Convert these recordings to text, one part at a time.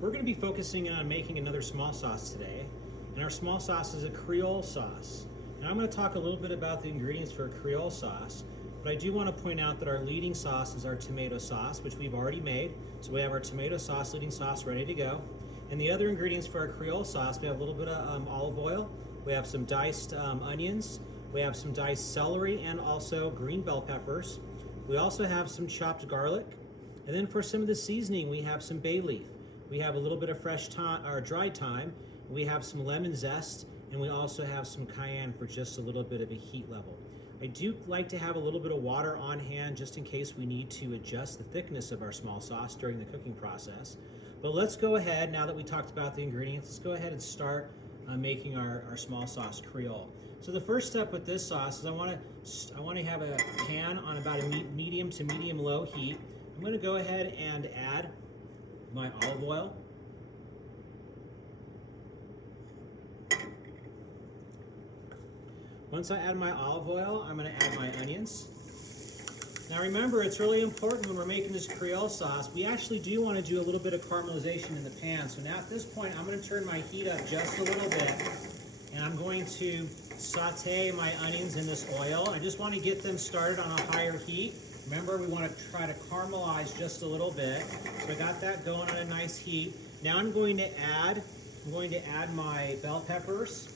We're going to be focusing on making another small sauce today, and our small sauce is a Creole sauce. Now I'm going to talk a little bit about the ingredients for a Creole sauce, but I do want to point out that our leading sauce is our tomato sauce, which we've already made. So we have our tomato sauce, leading sauce, ready to go. And the other ingredients for our Creole sauce, we have a little bit of olive oil, we have some diced onions, we have some diced celery, and also green bell peppers. We also have some chopped garlic. And then for some of the seasoning, we have some bay leaf. We have a little bit of fresh thyme, or dried thyme. We have some lemon zest, and we also have some cayenne for just a little bit of a heat level. I do like to have a little bit of water on hand just in case we need to adjust the thickness of our small sauce during the cooking process. But let's go ahead, now that we talked about the ingredients, let's go ahead and start making our small sauce Creole. So the first step with this sauce is I want to have a pan on about a medium to medium low heat. I'm going to go ahead and add my olive oil. Once I add my olive oil, I'm going to add my onions. Now remember, it's really important when we're making this Creole sauce, we actually do want to do a little bit of caramelization in the pan. So now at this point, I'm going to turn my heat up just a little bit, and I'm going to saute my onions in this oil. I just want to get them started on a higher heat. Remember, we want to try to caramelize just a little bit. So I got that going on a nice heat. Now I'm going to add my bell peppers,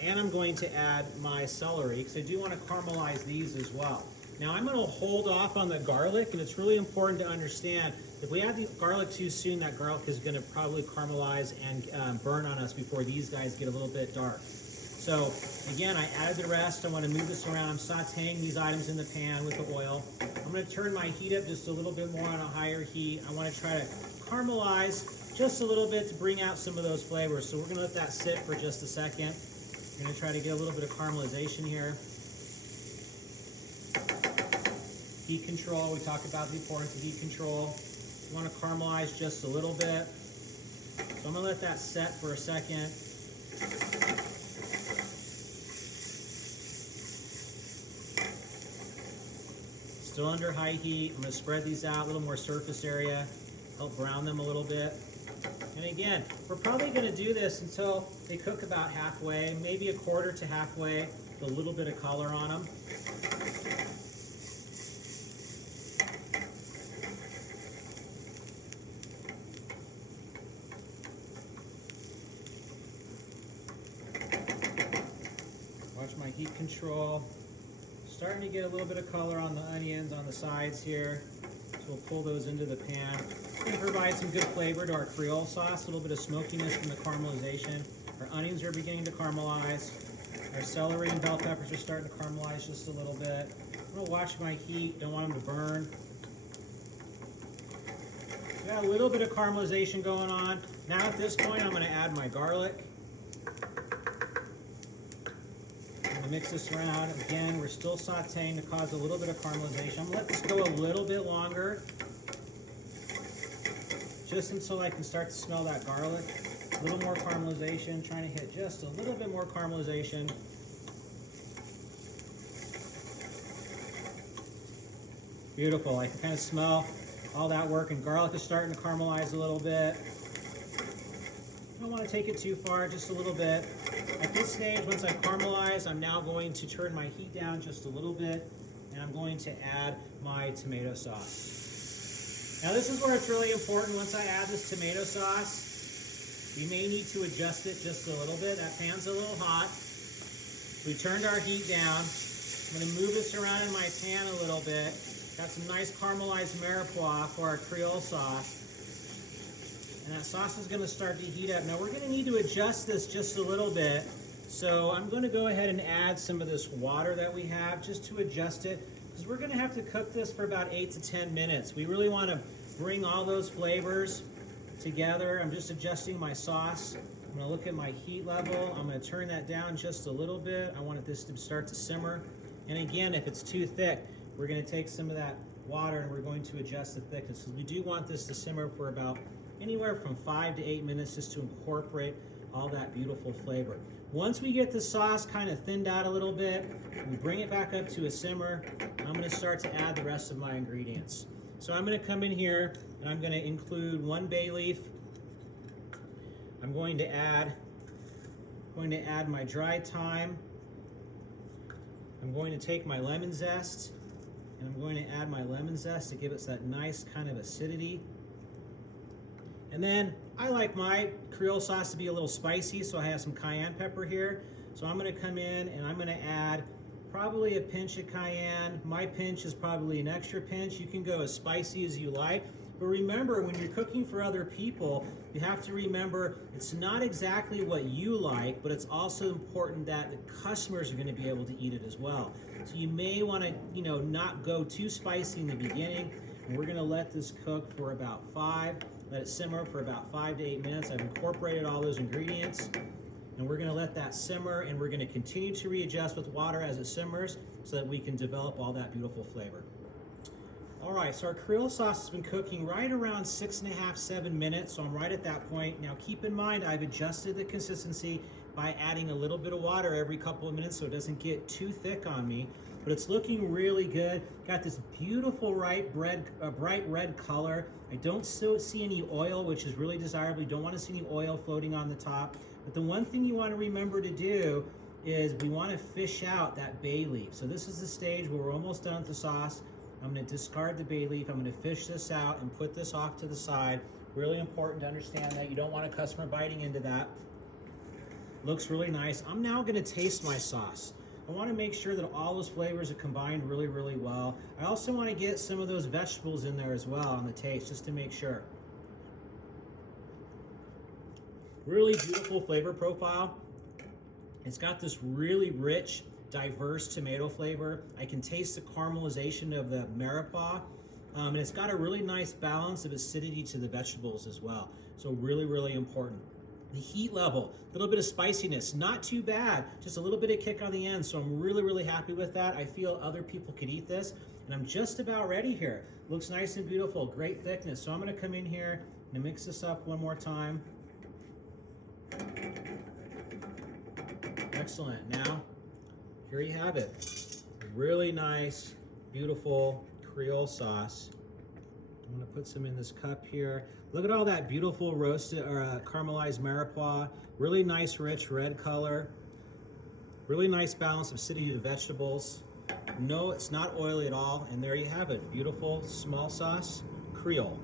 and I'm going to add my celery, because I do want to caramelize these as well. Now I'm going to hold off on the garlic, and it's really important to understand if we add the garlic too soon, that garlic is going to probably caramelize and burn on us before these guys get a little bit dark. So again, I added the rest. I want to move this around. I'm sauteing these items in the pan with the oil. I'm going to turn my heat up just a little bit more on a higher heat. I want to try to caramelize just a little bit to bring out some of those flavors. So we're going to let that sit for just a second. I'm going to try to get a little bit of caramelization here. Heat control, we talked about the importance of heat control. You want to caramelize just a little bit. So I'm going to let that set for a second. Still under high heat. I'm going to spread these out, a little more surface area, help brown them a little bit. And again, we're probably going to do this until they cook about halfway, maybe a quarter to halfway, with a little bit of color on them. Watch my heat control. Starting to get a little bit of color on the onions on the sides here. So we'll pull those into the pan. It's going to provide some good flavor to our Creole sauce, a little bit of smokiness from the caramelization. Our onions are beginning to caramelize. Our celery and bell peppers are starting to caramelize just a little bit. I'm going to watch my heat, don't want them to burn. Got a little bit of caramelization going on. Now at this point, I'm going to add my garlic. Mix this around. Again, we're still sauteing to cause a little bit of caramelization. I'm going to let this go a little bit longer, just until I can start to smell that garlic. A little more caramelization, trying to hit just a little bit more caramelization. Beautiful. I can kind of smell all that work, and garlic is starting to caramelize a little bit. I don't want to take it too far, just a little bit. At this stage, once I caramelize, I'm now going to turn my heat down just a little bit, and I'm going to add my tomato sauce. Now this is where it's really important. Once I add this tomato sauce, we may need to adjust it just a little bit. That pan's a little hot. We turned our heat down. I'm going to move this around in my pan a little bit. Got some nice caramelized mirepoix for our Creole sauce. And that sauce is going to start to heat up. Now we're going to need to adjust this just a little bit. So I'm going to go ahead and add some of this water that we have just to adjust it, because we're going to have to cook this for about 8 to 10 minutes. We really want to bring all those flavors together. I'm just adjusting my sauce. I'm going to look at my heat level. I'm going to turn that down just a little bit. I want this to start to simmer. And again, if it's too thick, we're going to take some of that water and we're going to adjust the thickness, because we do want this to simmer for about anywhere from 5 to 8 minutes, just to incorporate all that beautiful flavor. Once we get the sauce kind of thinned out a little bit, we bring it back up to a simmer. I'm going to start to add the rest of my ingredients. So I'm going to come in here and I'm going to include 1 bay leaf, I'm going to add my dried thyme. I'm going to take my lemon zest, and I'm going to add my lemon zest to give us that nice kind of acidity. And then I like my Creole sauce to be a little spicy, so I have some cayenne pepper here. So I'm going to come in and I'm going to add probably a pinch of cayenne. My pinch is probably an extra pinch. You can go as spicy as you like. But remember, when you're cooking for other people, you have to remember it's not exactly what you like, but it's also important that the customers are going to be able to eat it as well. So you may want to, not go too spicy in the beginning. And we're going to let this cook for about let it simmer for about 5 to 8 minutes. I've incorporated all those ingredients, and we're going to let that simmer, and we're going to continue to readjust with water as it simmers so that we can develop all that beautiful flavor. All right, so our Creole sauce has been cooking right around 6.5, 7 minutes, so I'm right at that point. Now keep in mind, I've adjusted the consistency by adding a little bit of water every couple of minutes so it doesn't get too thick on me, but it's looking really good. Got this beautiful bright red color. I don't still see any oil, which is really desirable. You don't want to see any oil floating on the top, but the one thing you want to remember to do is we want to fish out that bay leaf. So this is the stage where we're almost done with the sauce. I'm going to discard the bay leaf. I'm going to fish this out and put this off to the side. Really important to understand that. You don't want a customer biting into that. Looks really nice. I'm now going to taste my sauce. I want to make sure that all those flavors are combined really, really well. I also want to get some of those vegetables in there as well on the taste, just to make sure. Really beautiful flavor profile. It's got this really rich, diverse tomato flavor. I can taste the caramelization of the mirepoix, and it's got a really nice balance of acidity to the vegetables as well. So really, really important. The heat level, a little bit of spiciness, not too bad, just a little bit of kick on the end. So I'm really, really happy with that. I feel other people could eat this, and I'm just about ready here. Looks nice and beautiful, great thickness. So I'm gonna come in here and mix this up one more time. Excellent. Now, here you have it. Really nice, beautiful Creole sauce. I'm gonna put some in this cup here. Look at all that beautiful roasted or caramelized mirepoix. Really nice, rich red color. Really nice balance of acidity to vegetables. No, it's not oily at all. And there you have it. Beautiful small sauce Creole.